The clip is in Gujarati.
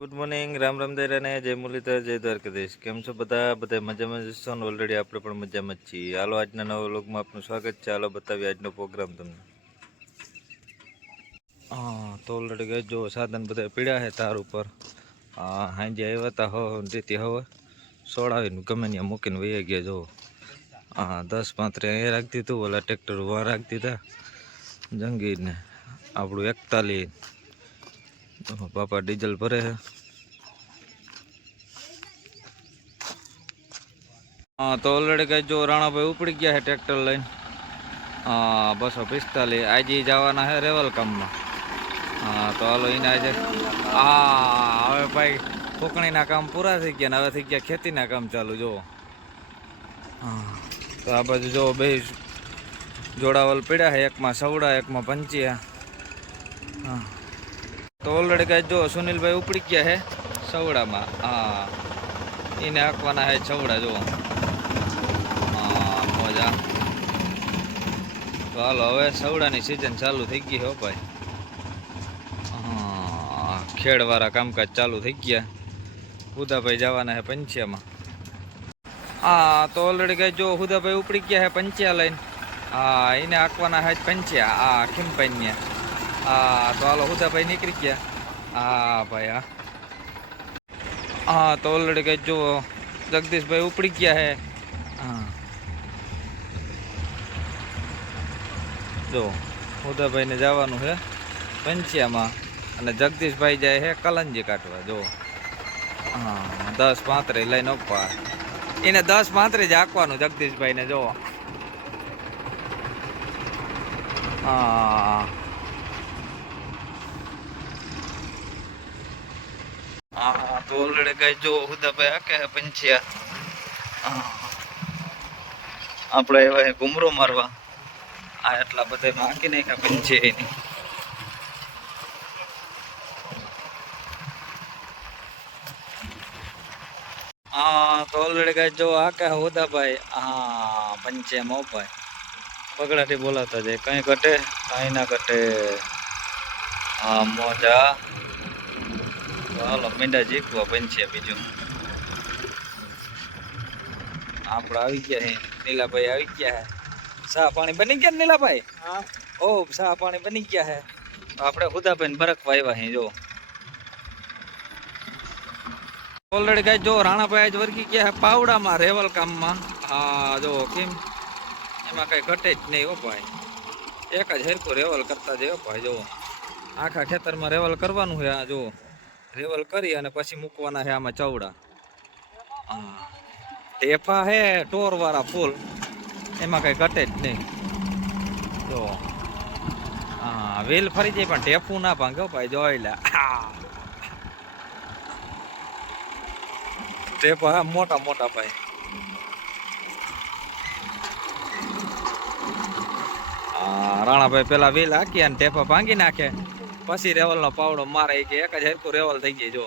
ગુડ મોર્નિંગ, રામ રામ દૈરા ને જય મુરલીધર, જય દ્વારકાધીશ. કેમ છો બધા મજામાં જ છો ને? ઓલરેડી આપણે પણ મજામાં જ છીએ. હાલો, આજના નવા વ્લોગમાં આપનું સ્વાગત છે. હાલો બતાવીએ આજનો પ્રોગ્રામ તમને. હા, તો ઓલરેડી ગઈ જો સાધન બધા પીડ્યા છે તાર ઉપર. હાંજે આવ્યા હતા રીતિ હવે સોડાવીને ગમે ત્યાં મૂકીને વહી ગયા. જો 10-35 અહીંયા રાખી દીધું, ઓલા ટ્રેક્ટર ઉભા રાખી દીધા જંગીરને. આપણું 41 બાપા ડીઝલ ભરે છે. તો ઓલરેડી કઈ જો રાણાભાઈ ઉપડી ગયા છે ટ્રેક્ટર લઈને. 245 આજે જવાના છે રેવલ કામમાં. તો હાલો એને આજે હવે ભાઈ કોકણીના કામ પૂરા થઈ ગયા ને હવે થઈ ગયા ખેતીના કામ ચાલુ. જો તો આ બાજુ જો બે જોડાવલ પડ્યા છે, એકમાં સવડા એકમાં પંચિયા. તો ઓલરેડી કઈ જો સુનિલભાઈ ઉપડી ગયા છે સવડામાં. એને હાંકવાના છે સવડા. જો મોજા. તો હાલો હવે સવડાની સિઝન ચાલુ થઈ ગઈ હો ભાઈ. ખેડવાળા કામકાજ ચાલુ થઈ ગયા. હુદાભાઈ જવાના છે પંચિયામાં. તો ઓલરેડી કઈ જો હુદાભાઈ ઉપડી ગયા છે પંચિયા લઈને. એને હાંકવાના છે પંચિયા ખીમપાઈને. તો હાલો હુદાભાઈ નીકળી ગયા. ભાઈ તો ઓલરેડી કઈ જો જગદીશભાઈ ઉપડી ગયા છે. જો હુદાભાઈને જવાનું છે પંચિયામાં અને જગદીશભાઈ જાય છે કલંજી કાઢવા. જો 10-35 લઈને ઉપવા. એને 10-35 જ હાંકવાનું જગદીશભાઈને. જો તો ઓલરેડી કઈ જો હુદાભાઈ હાકે પંચિયા. આપણે એવા ઘુમરો મારવા એટલા બધા હાંકી નાખ્યા પંચિયા એની. તો ઓલરેડી કઈ જો હાકે હુદાભાઈ પંચિયામાં ભાઈ પગડાથી બોલાવતા જાય. કઈ ઘટે કઈ ના ઘટે. મોજા. હાલો મીંડા જીકવા પંચિયા. બીજું આપણે આવી ગયા છે. નીલાભાઈ આવી ગયા છે. ચા પાણી બની ગયા ને નીલાભાઈ? ચા પાણી બની ગયા છે. આપણે હુદાભાઈ બરકવા આવ્યા છે. જો ઓલરેડી કઈ જો રાણાભાઈ જ વર્ગી ગયા છે પાવડામાં રેવલ કામમાં. જો કેમ એમાં કઈ ઘટે જ નહીં હો ભાઈ. એક જ હેરકું રેવલ કરતા જાય ભાઈ. જો આખા ખેતરમાં રેવલ કરવાનું છે. જો રેવલ કરી અને પછી મૂકવાના છે આમાં ચવડા. ટેફા હે ટોર વાળા ફૂલ, એમાં કઈ ઘટે જ નહીં. જો વેલ ફરી જાય પણ ટેફું ના ભાંગે ભાઈ. જોઈલા ટેફા મોટા મોટા ભાઈ. રાણાભાઈ પેલા વેલ હાકી અને ટેફા ભાંગી નાખે પછી રેવલ નો પાવડો મારે કે એક જ હરખું રેવલ થઈ ગઈ. જો